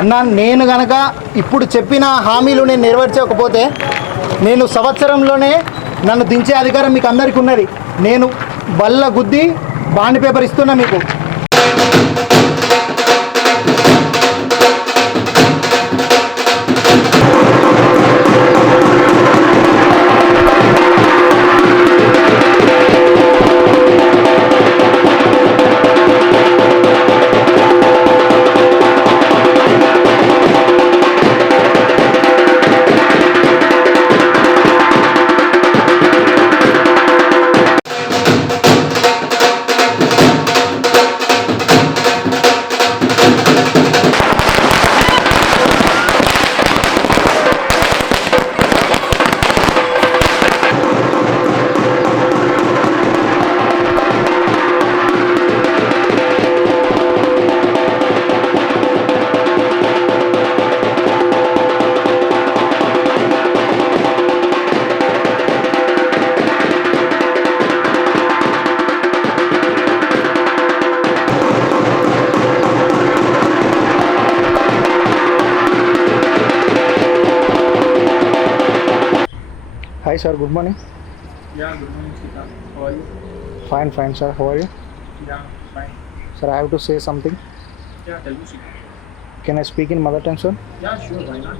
అన్న నేను గనక ఇప్పుడు చెప్పిన హామీలు నేను నెరవేర్చకపోతే నేను సంవత్సరంలోనే నన్ను దించే అధికారం మీకు అందరికీ ఉన్నది. నేను బల్ల గుద్ది బాండ్ పేపర్ ఇస్తున్నా మీకు. Sir good morning Yeah, good morning, Sita. How are you? Fine fine sir how are you Yeah, fine. Sir I have to say something Yeah, tell me, Sita. Can I speak in mother tongue sir Yeah, sure, why not?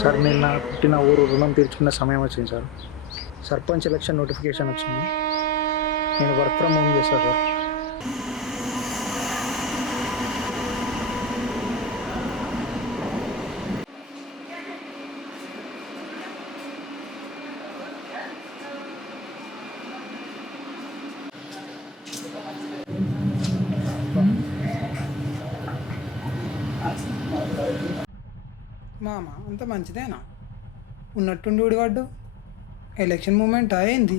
Sir నిన్న పుట్టిన ఊరు రుణం తీర్చుకునే సమయం వచ్చింది sir sarpanch election notification వచ్చింది నేను work from home చేస్తాను సార్ మామ అంత మంచిదేనా? ఉన్నట్టుండి ఊడిపడ్డు ఎలక్షన్ మూమెంట్ అయింది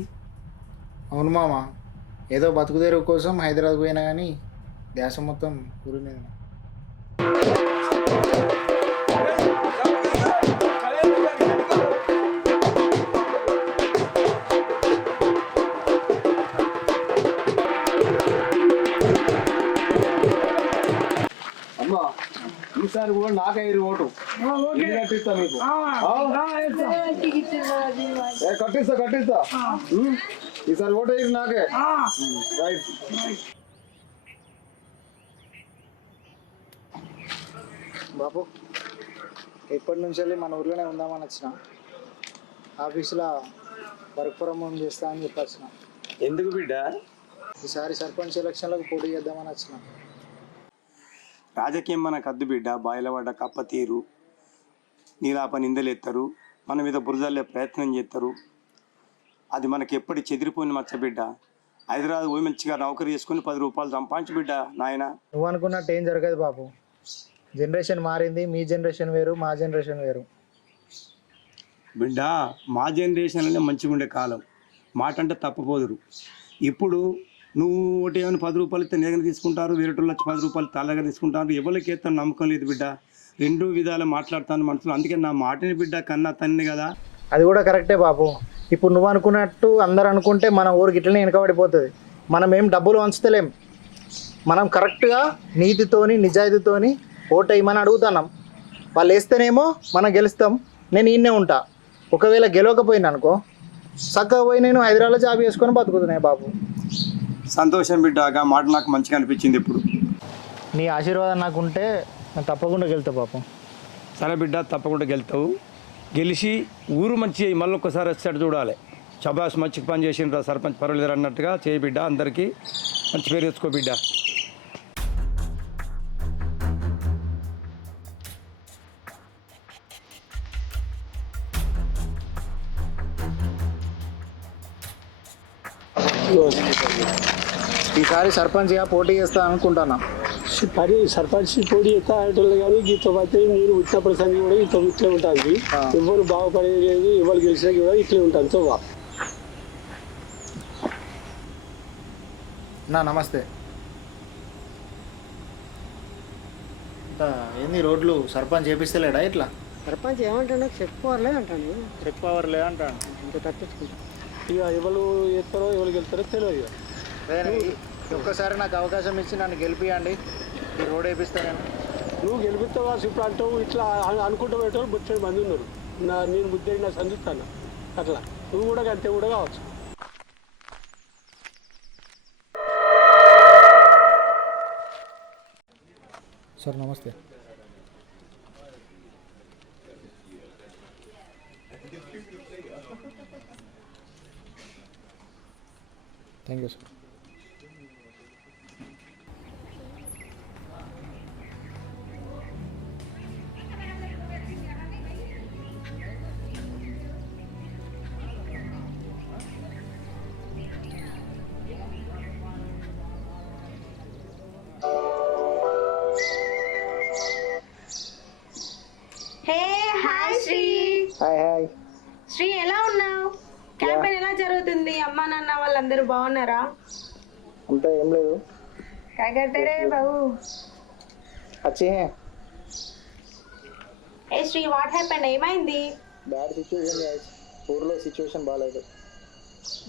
అవును మామ ఏదో బతుకుదేరు కోసం హైదరాబాద్ పోయినా కానీ దేశం మొత్తం ఊరి మీద ఈసారి కూడా నాకైరు ఓటు. ఇల్లు కట్టిస్తా మీకు. కట్టిస్తా కట్టిస్తా. ఈసారి ఓటు వేసి నాకే. రైట్. బాబు ఎప్పటి నుంచి వెళ్ళి మన ఊర్లోనే ఉందామని వచ్చిన. ఆఫీసులో వర్క్ ఫ్రమ్ హోమ్ చేస్తా అని చెప్పి వచ్చిన. ఎందుకు బిడ్డ? ఈసారి సర్పంచ్ ఎలక్షన్లకు పోటీ చేద్దామని వచ్చిన. రాజకీయం మనకు అద్దు బిడ్డ బాయిల పడ్డ కప్ప తీరు నీలాప నిందలేస్తారు మన మీద బురదల్లే ప్రయత్నం చేస్తారు అది మనకి ఎప్పటి చెదిరిపోయిన మచ్చ బిడ్డ హైదరాబాద్ పోయి మంచిగా నౌకరీ చేసుకుని పది రూపాయలు సంపాదించు బిడ్డ నాయన. నువ్వు అనుకున్నట్టు ఏం జరగదు బాబు జనరేషన్ మారింది మీ జనరేషన్ వేరు మా జనరేషన్ వేరు. బిడ్డ మా జనరేషన్లోనే మంచిగా ఉండే కాలం. మాట అంటే తప్పపోదురు ఇప్పుడు నువ్వు ఒకటి ఏమైనా పది రూపాయలు ఇస్తే నేగన తీసుకుంటారు వేరేటోళ్ళు వచ్చి పది రూపాయలు తలగా తీసుకుంటారు. ఎవరికి ఎత్తాను నమ్మకం లేదు బిడ్డ రెండు విధాలు మాట్లాడతాను మనసులో. అందుకే నా మాటని బిడ్డ కన్నా తన్ని కదా. అది కూడా కరెక్టే బాబు ఇప్పుడు నువ్వు అనుకున్నట్టు అందరు అనుకుంటే మన ఊరికి ఇట్లనే వెనకబడిపోతుంది. మనం ఏం డబ్బులు వంచుతలేం మనం కరెక్ట్గా నీతితోని నిజాయితీతోని ఓటు వేయమని అడుగుతున్నాం. వాళ్ళు వేస్తేనేమో మనం గెలుస్తాం. నేను ఈయనే ఉంటా. ఒకవేళ గెలవకపోయినా అనుకో చక్కగా పోయి నేను హైదరాబాద్లో జాబ్ చేసుకొని బతుకుతున్నాయి బాబు సంతోషం బిడ్డ ఆ మాట నాకు మంచిగా అనిపించింది ఇప్పుడు. నీ ఆశీర్వాదం నాకు ఉంటే నేను తప్పకుండా గెలుతా పాపం. సరే బిడ్డ తప్పకుండా గెలుతావు. గెలిచి ఊరు మంచి మళ్ళీ ఒక్కసారి వచ్చాడు చూడాలి. చబాస్ మంచి పని చేసిండ్రా సర్పంచ్ పర్వాలేదు అన్నట్టుగా చేయి బిడ్డ అందరికీ మంచి పేరు తెచ్చుకో బిడ్డ. ఈసారి సర్పంచ్గా పోటీ చేస్తా అనుకుంటున్నా. పని సర్పంచ్ పోటీ చేస్తా ఆడేటోళ్ళు కానీ గీతో పోతే మీరు ఉట్టినప్పుడు సంగతి కూడా ఇట్లా ఇట్లే ఉంటుంది. ఎవరు బాగుపడేది లేదు ఎవరు గెలిచినా కూడా ఇట్లే ఉంటుంది సో నా నమస్తే. ఇంత ఏంది రోడ్లు సర్పంచ్ చేపిస్తలేడా ఇట్లా? సర్పంచ్ ఏమంటాడో చెప్పుకోవాలే అంటాను చెక్ పవర్ లేదంటాను ఇంత తప్పించుకుంటా. ఇక ఎవరు చేస్తారో ఎవరు గెలుస్తారో తెలియదు ఇక. ఒక్కసారి నాకు అవకాశం ఇచ్చి నన్ను గెలిపియండి. ఈ రోడ్ వేపిస్తా నేను. నువ్వు గెలుపుతావు కాదు ఇప్పుడు అంటావు ఇట్లా అను- అనుకుంటూ పెట్టారు బుచ్చడి మంది ఉన్నారు. నా నేను బుద్ధి నా సంధిస్తాను? అట్లా. నువ్వు కూడా అంతే కూడా కావచ్చు. సార్ నమస్తే. Thank you sir. అందరూ బాగున్నారా? అంతా ఏం లేదు. కాకర్తారే బాబు? అచ్చే. ఏ శ్రీ వాట్ హ్యాపెండ్ ఏమైంది? బ్యాడ్ సిచ్యువేషన్ గైస్ ఊర్లో సిచ్యువేషన్ బాగాలేదు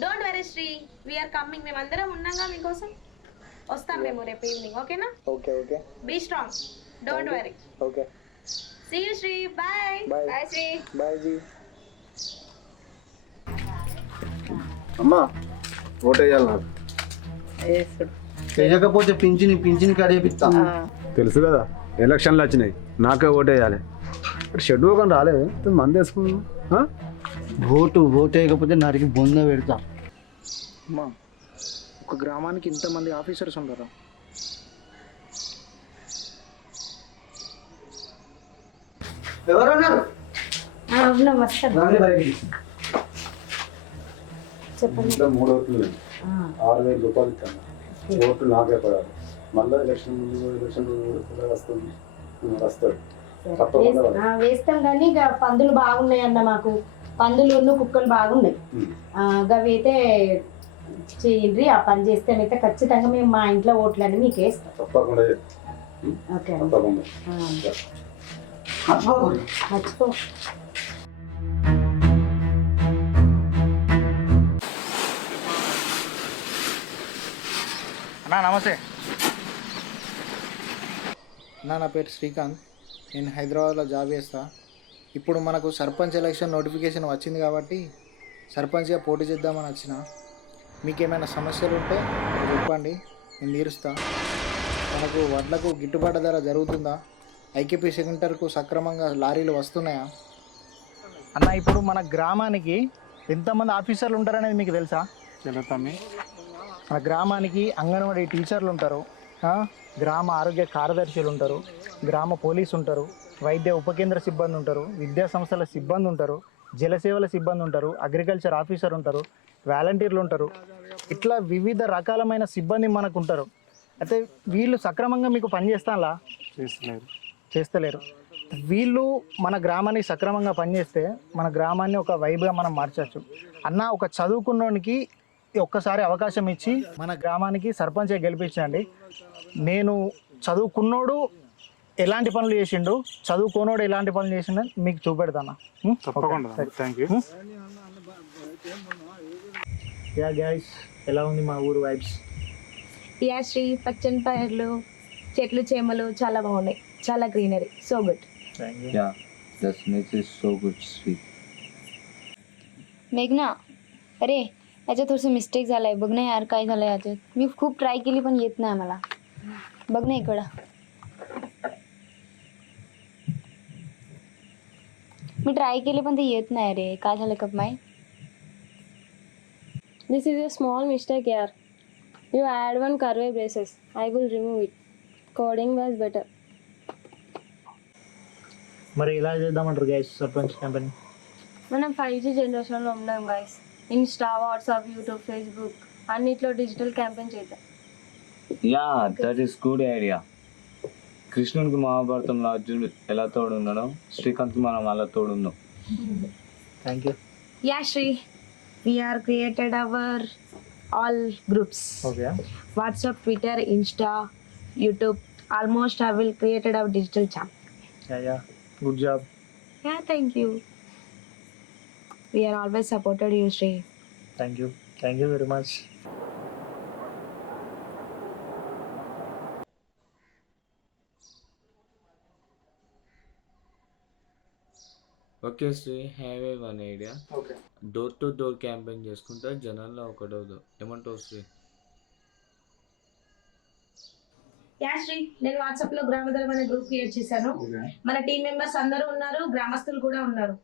don't worry Sri. We are coming మేము అందరం ఉన్నాంగా మీకోసం? వస్తాం మేము రేపు ఈవినింగ్ ఓకేనా? Okay okay be strong don't worry okay see you Sri. Bye bye Sri. Bye G అమ్మా. ఓటేయాలి నాకు. వేయకపోతే పింఛని పింఛని కడిగిపిస్తా తెలుసు కదా ఎలక్షన్లు వచ్చినాయి నాకే ఓటేయాలి. షెడ్యూల్ కానీ రాలేదు మంది వేసుకున్నాం ఓటు ఓటు వేయకపోతే నరికి బొంద పెడతా. అమ్మా ఒక గ్రామానికి ఇంతమంది ఆఫీసర్స్ ఉంటారా ఎవరన్నారు? ఇంట్లో మూడు ఓట్లు ఉన్నాయి. ఆరు వేల రూపాయలు ఇస్తాను. ఓట్లు నాకే పడాలి. మళ్ళీ ఎలక్షన్ ముందు ఎలక్షన్ ముందు కూడా వస్తుంది. వస్తాడు వేస్తాం కానీ ఇక పందులు బాగున్నాయి అన్న మాకు. పందులు కుక్కలు బాగున్నాయి. గవి అయితే చేయండి ఆ పని చేస్తేనైతే ఖచ్చితంగా మేము మా ఇంట్లో ఓట్లని మీకు వేస్తాం. తప్పకుండా చేయి. ఓకే. అండి తప్పకుండా. ఆ, మర్చిపో. అన్నా నమస్తే. అన్నా నా పేరు శ్రీకాంత్. నేను హైదరాబాద్లో జాబ్ చేస్తా. ఇప్పుడు మనకు సర్పంచ్ ఎలక్షన్ నోటిఫికేషన్ వచ్చింది కాబట్టి సర్పంచ్గా పోటీ చేద్దామని వచ్చిన. మీకు ఏమైనా సమస్యలు ఉంటే చెప్పండి నేను తీరుస్తా. మనకు వడ్లకు గిట్టుబాటు ధర జరుగుతుందా? ఐకేపీ సెంటర్కు సక్రమంగా లారీలు వస్తున్నాయా? అన్న ఇప్పుడు మన గ్రామానికి ఎంతమంది ఆఫీసర్లు ఉంటారనేది మీకు తెలుసా? తెలుగుతామి మన గ్రామానికి అంగన్వాడీ టీచర్లు ఉంటారు. గ్రామ ఆరోగ్య కార్యదర్శులు ఉంటారు. గ్రామ పోలీసు ఉంటారు. వైద్య ఉపకేంద్ర సిబ్బంది ఉంటారు. విద్యా సంస్థల సిబ్బంది ఉంటారు. జలసేవల సిబ్బంది ఉంటారు. అగ్రికల్చర్ ఆఫీసర్ ఉంటారు. వాలంటీర్లు ఉంటారు. ఇట్లా వివిధ రకాలమైన సిబ్బంది మనకు ఉంటారు అయితే వీళ్ళు సక్రమంగా మీకు పనిచేస్తాలా చేస్తలేరు. చేస్తలేరు. వీళ్ళు మన గ్రామానికి సక్రమంగా పనిచేస్తే మన గ్రామాన్ని ఒక వైబ్గా మనం మార్చచ్చు. అన్న ఒక చదువుకున్నోనికి ఒక్కసారి అవకాశం ఇచ్చి మన గ్రామానికి సర్పంచ్ గెలిపించండి. నేను చదువుకున్నోడు ఎలాంటి పనులు చేసిండు చదువుకోనోడు ఎలాంటి పనులు చేసిండు మీకు చూపెడతాను? యా ఎలా ఉంది మా ఊరు వైబ్స్ యా శ్రీ పచ్చని పైర్లు చెట్లు చేమలు చాలా బాగున్నాయి. చాలా greenery so good yeah this so good Sri మేఘ్నా అరే याच्यात थोडंसं मिस्टेक झालं आहे बघ ना यार काय झालं याच्यात मी खूप ट्राय केली पण येत नाही मला बघ ना इकडं मी ट्राय केली पण ते येत नाही रे काय झालं कप my this is a small mistake యార్ you add one curve braces I will remove it coding was better మరి ఎలా చేద్దామంటారు గైస్ సర్పంచ్ కంపెనీ మనం ఫైవ్ జీ జనరేషన్లో ఉన్నాం guys Insta WhatsApp YouTube Facebook అన్నిట్లో డిజిటల్ క్యాంపెయిన్ చేద్దాం. Yeah, that is good idea. కృష్ణునికి మహాభారతంలో అర్జునుడు ఎలా తోడున్నాడో శ్రీకాంత్కి మనం అలా తోడున్నాం. Thank you yeah Sri. We are created our all groups okay WhatsApp Twitter Insta YouTube almost I will created our digital channel yeah yeah good job yeah thank you we are always supported you Sri thank you thank you very much okay Sri have a one idea door to door campaign చేసుకుంటా జనాల్లో ఒకడవదు ఏమంటావు Shri? Yeah Shri నేను వాట్సాప్లో గ్రామదరం అనే group create చేశాను. మన team members అందరూ ఉన్నారు గ్రామస్తులు కూడా ఉన్నారు.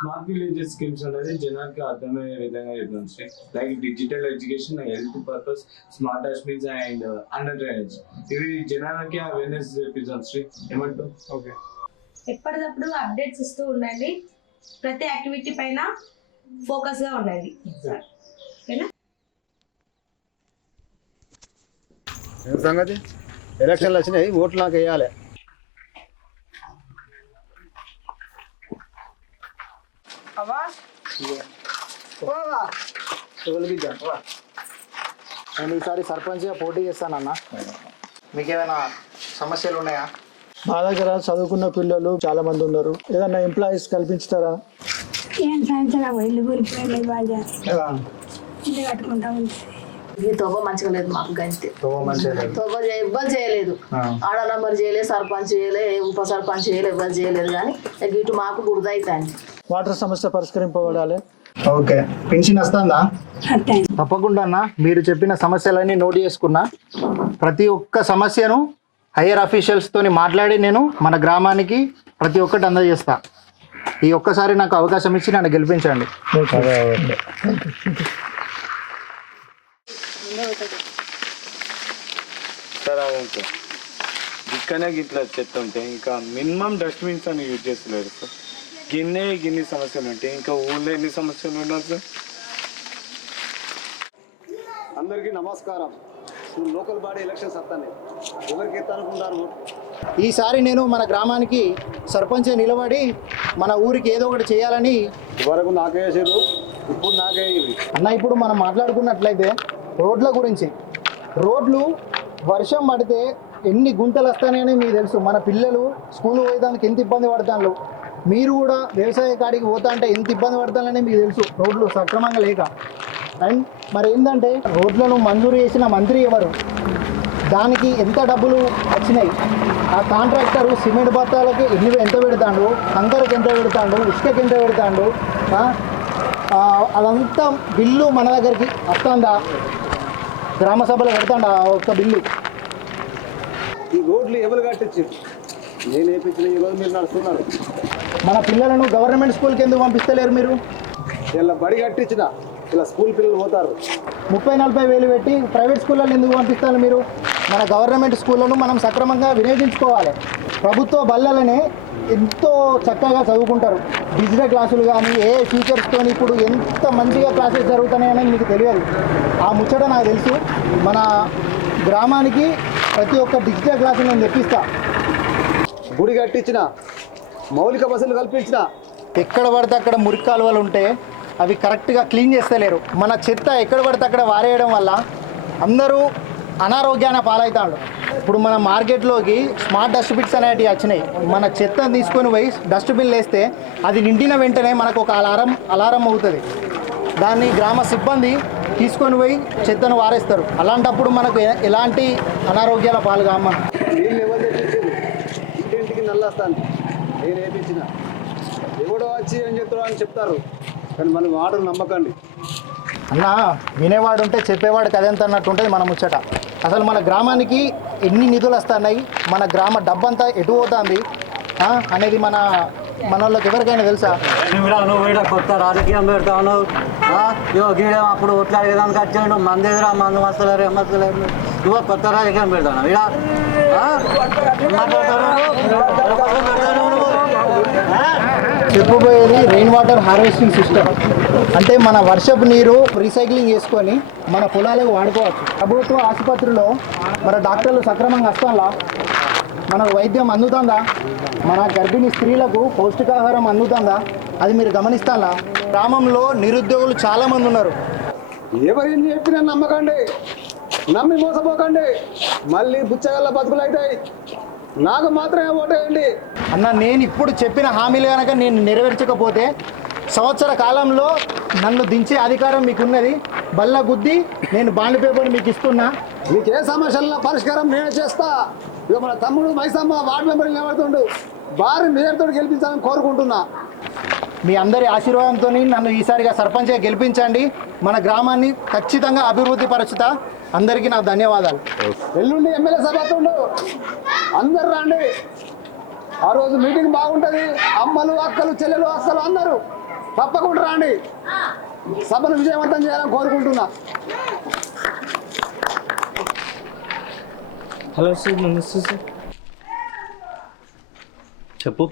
స్మార్ట్ విలేజెస్ స్కీమ్స్ అనేది జనానికి అర్థమయ్యే విధంగా చెప్తాం Sri like digital education health purpose smart dustbins and under drainage ఇవి జనాలకి అవేర్నెస్ తెప్పిస్తాం శ్రీ. ఏమంటావు? ఓకే ఎప్పటికప్పుడు అప్డేట్స్ ఇస్తూ ఉండండి. ప్రతి యాక్టివిటీ పైన ఫోకస్గా ఉండండి. ఓకేనా? ఏం సంగతి? ఎలక్షన్లు వచ్చినాయి ఓట్లు నాకు వేయాలి. నేను ఈసారి సర్పంచ్గా పోటీ చేస్తానన్నా. మీకేమైనా సమస్యలు ఉన్నాయా మా దగ్గర చదువుకున్న పిల్లలు చాలా మంది ఉన్నారు. ఏదన్నా ఎంప్లాయీస్ కల్పించుతారా? ఏం సాయంత్రం ఇల్లు కూలిపోయింది బాగా ఇల్లు కట్టుకుంటా ఈ తోబ మంచిగా లేదు మాకు గంతే. తోబ ఎవ్వరు చేయలేదు. ఆడ నంబర్ చేయలేదు సర్పంచ్ చేయలే ఉప సర్పంచ్ చేయలేదు ఎవ్వరు చేయలేదు కానీ ఇటు మాకు బురద అవుతుంది వాటర్ సమస్య పరిష్కరింపబడాలి. ఓకే. పెన్షన్ వస్తుందా? తప్పకుండా అన్న. మీరు చెప్పిన సమస్యలన్నీ నోట్ చేసుకున్నా. ప్రతి ఒక్క సమస్యను హయ్యర్ అఫీషియల్స్ తోని మాట్లాడి నేను మన గ్రామానికి ప్రతి ఒక్కటి అందజేస్తా. ఈ ఒక్కసారి నాకు అవకాశం ఇచ్చి నన్ను గెలిపించండి. ఇక్కడనే గిట్లా చెత్త ఉంటాయి ఇంకా మినిమం డస్ట్బిన్స్ అని యూజ్ చేస్తలేరు సార్. గిన్నె గిన్ని సమస్యలు ఉంటాయి ఇంకా ఊళ్ళో ఎన్ని సమస్యలు ఉన్నాయి సార్? అందరికీ నమస్కారం. లోకల్ బాడీ ఎలక్షన్స్ వస్తాయి ఎవరికి ఎత్తానుకుంటారు ఈసారి నేను మన గ్రామానికి సర్పంచ్ నిలబడి మన ఊరికి ఏదో ఒకటి చేయాలని వరకు నాకే వేసారు ఇప్పుడు నాకే ఇవి అన్న ఇప్పుడు మనం మాట్లాడుకున్నట్లయితే రోడ్ల గురించి. రోడ్లు వర్షం పడితే ఎన్ని గుంతలు వస్తాయని మీకు తెలుసు. మన పిల్లలు స్కూల్ పోయేదానికి ఎంత ఇబ్బంది పడతాను మీరు కూడా వ్యవసాయ కాడికి పోతా అంటే ఎంత ఇబ్బంది పడతానని మీకు తెలుసు. రోడ్లు సక్రమంగా లేక. అండ్ మరి ఏంటంటే రోడ్లను మంజూరు చేసిన మంత్రి ఎవరు? దానికి ఎంత డబ్బులు వచ్చినాయి? ఆ కాంట్రాక్టరు సిమెంట్ బత్తాలకి ఎన్ని ఎంత పెడతాడు? కంకరకి ఎంత పెడతాడు? ఇసుకకి ఎంత పెడతాడు? అదంతా బిల్లు మన దగ్గరికి వస్తుందా? గ్రామ సభలో పెడతాడు ఆ ఒక్క బిల్లు? ఈ రోడ్లు ఎవరు కట్టించారు నేను వేయించిన ఈ రోజు మీరు నడుస్తున్నారు. మన పిల్లలను గవర్నమెంట్ స్కూల్కి ఎందుకు పంపిస్తలేరు మీరు? ఇలా బడి కట్టించిన ఇలా స్కూల్ పిల్లలు పోతారు. ముప్పై నలభై వేలు పెట్టి ప్రైవేట్ స్కూళ్ళని ఎందుకు పంపిస్తారు మీరు? మన గవర్నమెంట్ స్కూళ్ళను మనం సక్రమంగా వినియోగించుకోవాలి. ప్రభుత్వ బల్లలనే ఎంతో చక్కగా చదువుకుంటారు. డిజిటల్ క్లాసులు కానీ ఏ ఫీచర్స్తో ఇప్పుడు ఎంత మంచిగా క్లాసెస్ జరుగుతున్నాయని మీకు తెలియదు. ఆ ముచ్చట నాకు తెలుసు. మన గ్రామానికి ప్రతి ఒక్క డిజిటల్ క్లాసు నేను తెప్పిస్తా. గుడి కట్టించిన మౌలిక వసతులు కల్పించిన. ఎక్కడ పడితే అక్కడ మురికి కాలువలు ఉంటే అవి కరెక్ట్గా క్లీన్ చేస్తలేరు. మన చెత్త ఎక్కడ పడితే అక్కడ వారేయడం వల్ల అందరూ అనారోగ్యాన పాలవుతాడు ఇప్పుడు మన మార్కెట్లోకి స్మార్ట్ డస్ట్బిన్స్ అనేటివి వచ్చినాయి. మన చెత్తను తీసుకొని పోయి డస్ట్బిన్ వేస్తే అది నిండిన వెంటనే మనకు ఒక అలారం అలారం అవుతుంది. దాన్ని గ్రామ సిబ్బంది తీసుకొని పోయి చెత్తను వారేస్తారు. అలాంటప్పుడు మనకు ఎలాంటి అనారోగ్యాల పాలు మనం నల్లొస్తాను నేను వేయించిన ఎవడో వచ్చి ఏం చెప్తారో అని చెప్తారు. కానీ మనం మాటలు నమ్మకండి. అన్న వినేవాడు ఉంటే చెప్పేవాడు కదెంత అన్నట్టు ఉంటుంది మన ముచ్చట. అసలు మన గ్రామానికి ఎన్ని నిధులు వస్తున్నాయి? మన గ్రామ డబ్బంతా ఎటు పోతుంది? ఆ, అనేది మన మన వాళ్ళకి ఎవరికైనా తెలుసా? నువ్వు ఇక్కడ కొత్త రాజకీయం పెడతావు అప్పుడు ఓట్లు అడిగేదానికి వచ్చాడు. మంది ఎదురా మందు వస్తలేరు ఏం వస్తలేరు నువ్వు కొత్త రాజకీయం పెడతాను ఇడ? చెప్పబోయేది రెయిన్ వాటర్ హార్వెస్టింగ్ సిస్టమ్ అంటే మన వర్షపు నీరు రీసైక్లింగ్ చేసుకొని మన పొలాలకు వాడుకోవచ్చు. ప్రభుత్వ ఆసుపత్రిలో మన డాక్టర్లు సక్రమంగా వస్తాలా మనకు వైద్యం అందుతుందా? మన గర్భిణీ స్త్రీలకు పౌష్టికాహారం అందుతుందా? అది మీరు గమనిస్తాలా గ్రామంలో నిరుద్యోగులు చాలామంది ఉన్నారు. ఎవరు చెప్పినా నమ్మకండి? నమ్మి మోసపోకండి. మళ్ళీ బుచ్చగల్ల బతుకులు అవుతాయి నాకు మాత్రమే ఓటేయండి. అన్న నేను ఇప్పుడు చెప్పిన హామీలు కనుక నేను నెరవేర్చకపోతే సంవత్సర కాలంలో నన్ను దించే అధికారం మీకున్నది. బల్ల గుద్ది నేను బాండ్ పేపర్ మీకు ఇస్తున్నా. మీకు ఏ సమస్యల పరిష్కారం నేనే చేస్తా. ఇక మన తమ్ముడు మైసమ్మ వార్డు మెంబర్ నిలబడుతుండు. భారీ మేయర్తో గెలిపించాలని కోరుకుంటున్నా. మీ అందరి ఆశీర్వాదంతో నన్ను ఈసారిగా సర్పంచ్గా గెలిపించండి. మన గ్రామాన్ని ఖచ్చితంగా అభివృద్ధి పరచుతా. అందరికీ నా ధన్యవాదాలు. ఎల్లుండి ఎమ్మెల్యే సభ ఉండు అందరు రండి. ఆ రోజు మీటింగ్ బాగుంటుంది. అమ్మలు అక్కలు చెల్లెలు అక్కలు అందరూ తప్పకుండా రండి. సభను విజయవంతం చేయాలని కోరుకుంటున్నా. హలో సార్ నమస్తే సార్. చెప్పు.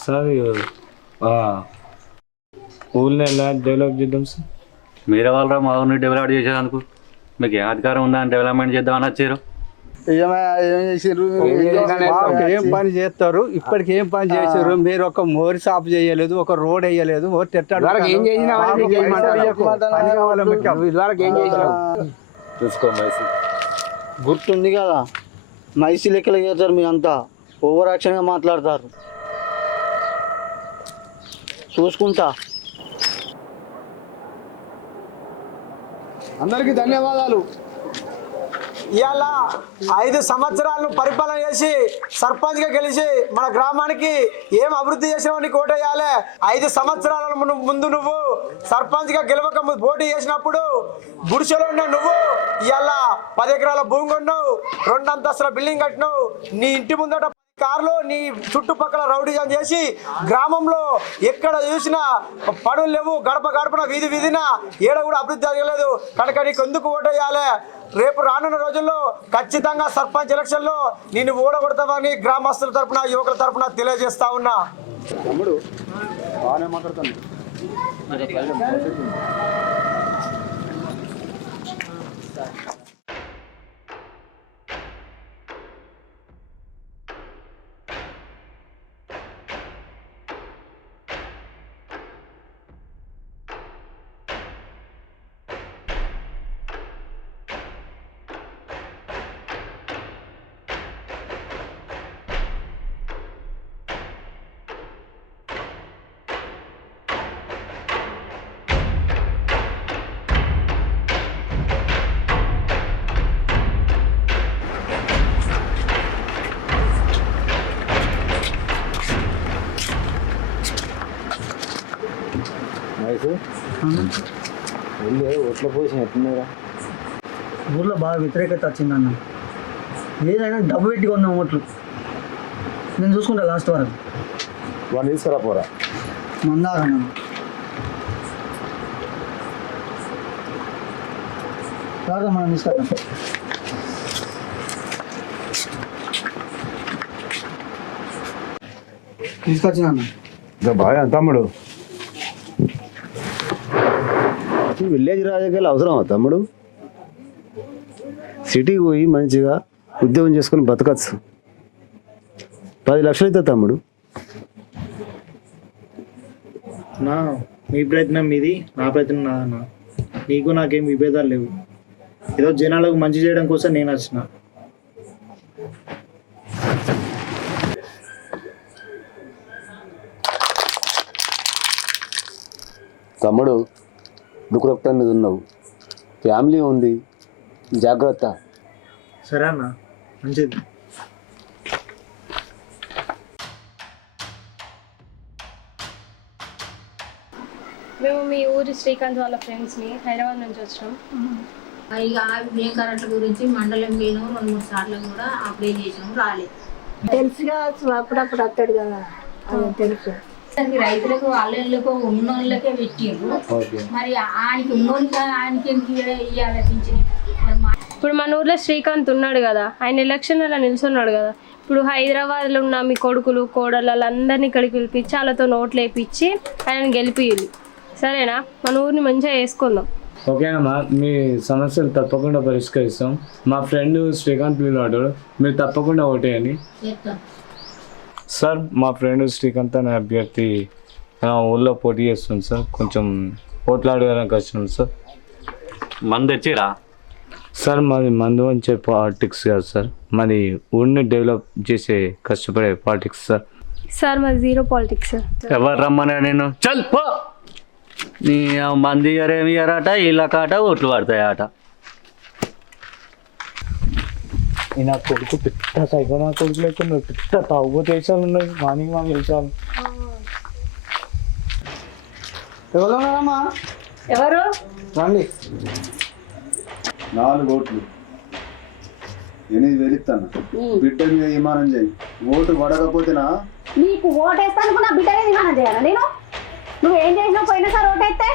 సార్ ఊళ్ళో ఎలా డెవలప్ చేద్దాం సార్? మీరే వాళ్ళరా మా ఊరిని డెవలప్ చేసేందుకు? మీకు ఏం అధికారం ఉందా? అని డెవలప్మెంట్ చేద్దామని వచ్చారు. ఏం పని చేస్తారు? ఇప్పటికి ఏం పని చేశారు మీరు ఒక మోరి షాప్ చేయలేదు ఒక రోడ్ వేయలేదు చూసుకో మైసి. గుర్తుంది కదా? మైసి లెక్కలు చేస్తారు మీ అంతా. ఓవర్ యాక్షన్గా మాట్లాడతారు. చూసుకుంటా. అందరికీ ధన్యవాదాలు. ఇవాళ ఐదు సంవత్సరాలను పరిపాలన చేసి సర్పంచ్గా గెలిచి మన గ్రామానికి ఏం అభివృద్ధి చేసినావు నీకు ఓటేయాలి ఐదు సంవత్సరాల ముందు నువ్వు సర్పంచ్గా గెలవక ముందు పోటీ చేసినప్పుడు గుడిసెలో ఉన్న నువ్వు ఇవాళ పది ఎకరాల భూమి కొన్నావు. రెండు అంతస్తుల బిల్డింగ్ కట్టినావు. నీ ఇంటి ముందట కారులో నీ చుట్టుపక్కల రౌడీజం చేసి గ్రామంలో ఎక్కడ చూసినా పనులు లేవు గడప గడపన వీధి వీధిన ఏడ కూడా అభివృద్ధి జరగలేదు. కనుక నీకు ఎందుకు ఓటేయాలి రేపు రానున్న రోజుల్లో ఖచ్చితంగా సర్పంచ్ ఎలక్షన్లో నేను ఓడగొడతామని గ్రామస్తుల తరపున యువకుల తరపున తెలియజేస్తా ఉన్నా. తమ్ముడు బాగానే మాట్లాడుతాను ఒట్ల పోసిన ఎట్లున్నారా ఊర్లో బాగా వ్యతిరేకత వచ్చిందన్న. ఏదైనా డబ్బు పెట్టి కొన్నాం ఓట్లు. నేను చూసుకుంటా లాస్ట్ వరకు. వాడిని తీసుకురా పోరా. మందాగన్న రాగా మనం తీసుకెళ్తాం తీసుకొచ్చినా బాగా తమ్ముడు. విలేజ్ రాజకీయాలు అవసరమా తమ్ముడు? సిటీకి పోయి మంచిగా ఉద్యోగం చేసుకొని బతకచ్చు. పది లక్షలు అవుతుంది తమ్ముడు. నా మీ ప్రయత్నం మీది నా ప్రయత్నం నాదన్న. నీకు నాకేం విభేదాలు లేవు. ఏదో జనాలకు మంచి చేయడం కోసం నేను వచ్చిన. తమ్ముడు దుఃఖరక్తం మీద ఉన్నావు. ఫ్యామిలీ ఉంది. జాగ్రత్త. సరే అన్న మంచిది. మేము మీ ఊరి శ్రీకాంత్ వాళ్ళ ఫ్రెండ్స్ని హైదరాబాద్ నుంచి వచ్చినాం ఇక మేము కరెంట్ గురించి మండలం పోయినాం రెండు మూడు సార్లు కూడా అప్లై చేసినాం రాలేదు. తెలుసు కావచ్చు అప్పుడప్పుడు వస్తాడు కదా. తెలుసు. రైతులకు వాళ్ళకు ఉన్నోళ్ళకే పెట్టిండ్రు మరి ఆయనకి ఉన్నోళ్ళకి ఆయనకి ఇవ్వాలి ఇప్పుడు మన ఊర్లో శ్రీకాంత్ ఉన్నాడు కదా. ఆయన ఎలక్షన్ అలా నిల్చున్నాడు కదా. ఇప్పుడు హైదరాబాద్లో ఉన్న మీ కొడుకులు కోడలు వాళ్ళందరినీ ఇక్కడికి పిలిపించి వాళ్ళతో నోట్లు వేయించి ఆయనను గెలిపియాలి సరేనా? మన ఊరిని మంచిగా వేసుకుందాం ఓకేనమ్మా మీ సమస్యలు తప్పకుండా పరిష్కరిస్తాం. మా ఫ్రెండ్ శ్రీకాంత్ ఉన్నాడు మీరు తప్పకుండా ఓటేయండి. సార్ మా ఫ్రెండ్ శ్రీకాంత్ అనే అభ్యర్థి ఊళ్ళో పోటీ చేస్తుంది సార్. కొంచెం ఓట్లాడడానికి వచ్చినాం సార్. మంది తెచ్చిరా? సార్ మాది మందు వంచే పాలిటిక్స్ కాదు సార్. మాది ఊరిని డెవలప్ చేసే కష్టపడే పాలిటిక్స్ సార్. సార్ మాది జీరో పాలిటిక్స్ సార్. ఎవరు రమ్మన్నా నేను? చల్ పో! నీ మంది ఏమి ఇయ్యారట వీళ్ళ కాట ఓట్లు పడతాయి ఆట ఈ నా కొడుకు పిట్ట సైకో నా కొడుకు లేకుండా పిట్ట తాగుబోతే వేసాలు ఉన్నాయి మార్నింగ్ మా వేసాలు ఎవరు ఉన్నారమ్మా ఎవరు? రండి. నాలుగు ఓట్లు. ఎనిమిది వేలు ఇస్తాను బిడ్డ మీద విమానం చేయి. ఓటు పడకపోతేనా? నీకు ఓటేస్తాను బిడ్డ మీద మనం చేయాలి నేను? నువ్వేం చేసినావు? పోయినసారి ఓటేస్తే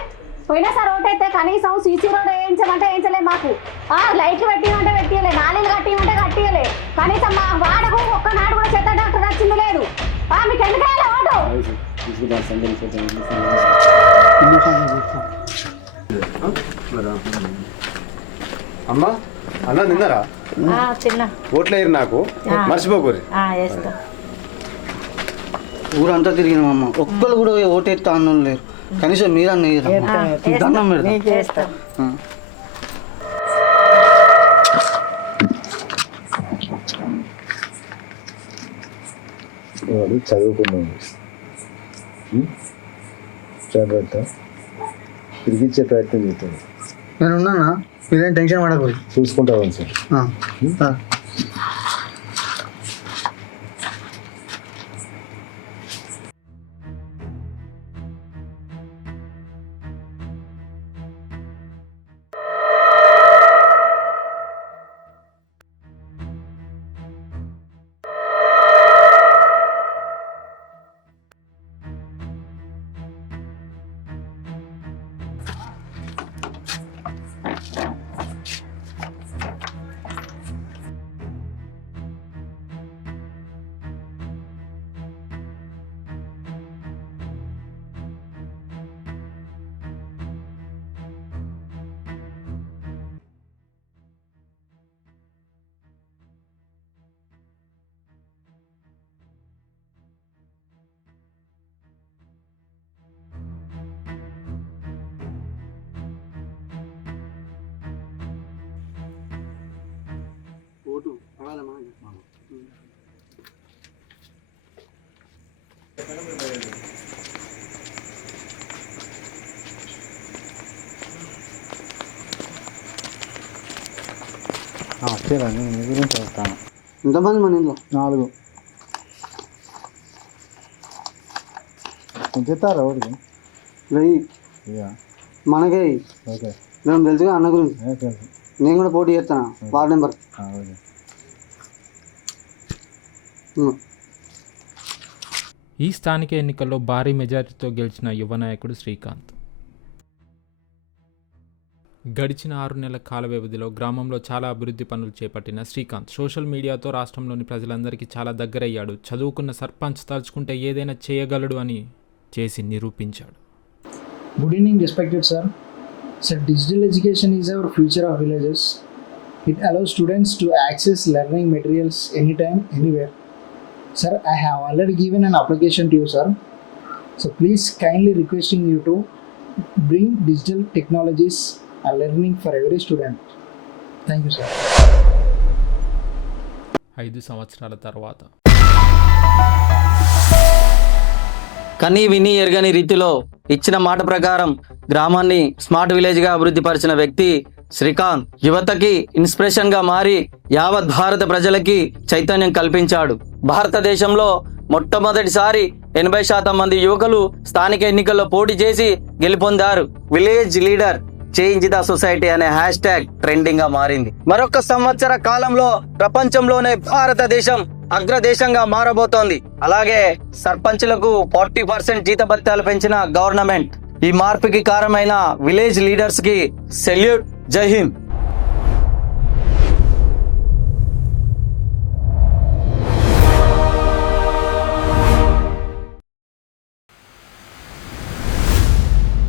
పోయినసారి ఓటేస్తే కనీసం సీసీ రోడ్ వేయించమంటే వేయించలే మాకు. ఆ లైట్లు పెట్టిమంటే పెట్టియలే నాలుగు కట్టిమంటే కట్టియలే. కనీసం మా వాడకు ఒక్కనాడు కూడా చెత్త డాక్టర్ వచ్చింది లేదు. ఆ మీకు ఎందుకు వేయాలి ఓటు? అమ్మా అన్న నిన్నరా చిన్న ఓట్లేరు నాకు. మర్చిపోకూరి. ఊరంతా తిరిగినామమ్మ. ఒక్కరు కూడా ఓటేస్తా అన్నం లేరు. కనీసం మీరన్న దండం పెడతాం. వాడు చదువుకున్నాడు. జాగ్రత్త తిరిగిచ్చే ప్రయత్నం చేస్తాడు. నేను ఉన్నానా మీరేం టెన్షన్ పడకూడదు. చూసుకుంటాను సార్. మనకి. వచ్చేరా నేను గురించి వస్తాను. ఎంతమంది మన ఇంట్లో నాలుగు చెప్తారా ఒకటి వెయ్యి. ఇక మనకే ఓకే. మేము తెలుసుగా అన్న గురించి. నేను కూడా పోటీ చేస్తాను? Ward number okay. ఈ స్థానిక ఎన్నికల్లో భారీ మెజారిటీతో గెలిచిన యువ నాయకుడు శ్రీకాంత్ గడిచిన ఆరు నెలల కాల వ్యవధిలో గ్రామంలో చాలా అభివృద్ధి పనులు చేపట్టిన శ్రీకాంత్ సోషల్ మీడియాతో రాష్ట్రంలోని ప్రజలందరికీ చాలా దగ్గరయ్యాడు చదువుకున్న సర్పంచ్ తలుచుకుంటే ఏదైనా చేయగలడు అని చేసి నిరూపించాడు Good evening, respected sir. Sir, digital education is our future of villages. It allows students to access learning materials anytime, anywhere. Sir I have already given an application to you sir so please kindly requesting you to bring digital technologies or learning for every student thank you sir ఐదు సంవత్సరాల తర్వాత. కనీ విని ఎరగని రీతిలో ఇచ్చిన మాట ప్రకారం గ్రామాన్ని స్మార్ట్ విలేజ్గా అభివృద్ధి పరిచిన వ్యక్తి శ్రీకాంత్ యువతకి ఇన్స్పిరేషన్గా మారి యావత్ భారత ప్రజలకి చైతన్యం కల్పించాడు. భారతదేశంలో మొట్టమొదటిసారి ఎనభై శాతం మంది యువకులు స్థానిక ఎన్నికల్లో పోటీ చేసి గెలుపొందారు. Village leader change the society అనే హ్యాష్ ట్యాగ్ ట్రెండింగ్గా మారింది. మరొక సంవత్సర కాలంలో ప్రపంచంలోనే భారతదేశం అగ్రదేశంగా మారబోతోంది. అలాగే సర్పంచులకు ఫార్టీ పర్సెంట్ జీతభత్యాలు పెంచిన గవర్నమెంట్ ఈ మార్పుకి కారణమైన విలేజ్ లీడర్స్కి సెల్యూట్ జై హింద్